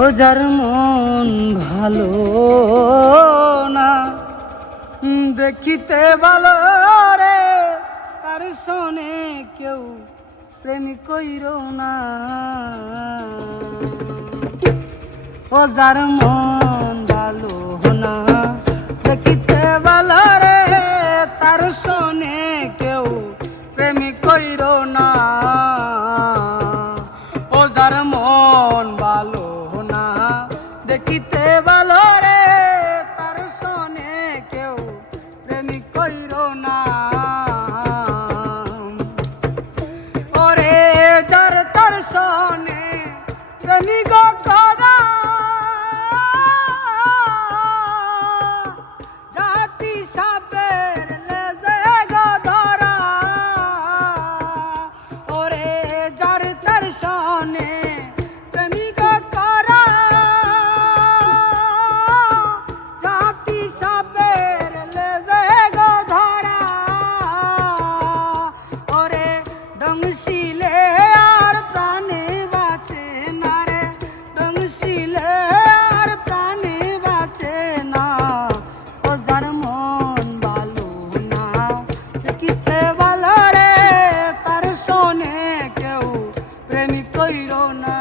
ও যার মন ভালো না, দেখিতে ভালো রে, তার শোনে কেউ প্রেম কইর না। ও যার মন ভালো না, দেখিতে ভালো রে, তার শোনে কেউ প্রেম কইর না। ও যার মন ভালো না, দেখিতে ভালো রে, তার শোনে কেউ প্রেম কইর না। ওরে যার তার শোনে প্রেমিক করা, জাতি সাপের লেজে গো ধরা। ওরে যার তার শোনে প্রেমিক করা, জাতি সাপের লেজে গো ধরা। ওরে ডংশিলে আর প্রাণে বাঁচে না রে, ডংশিলে আর প্রাণে বাঁচে না। ও যার মন ভালো না, দেখিতে ভালো রে, তার শোনে কেউ প্রেম কইর না।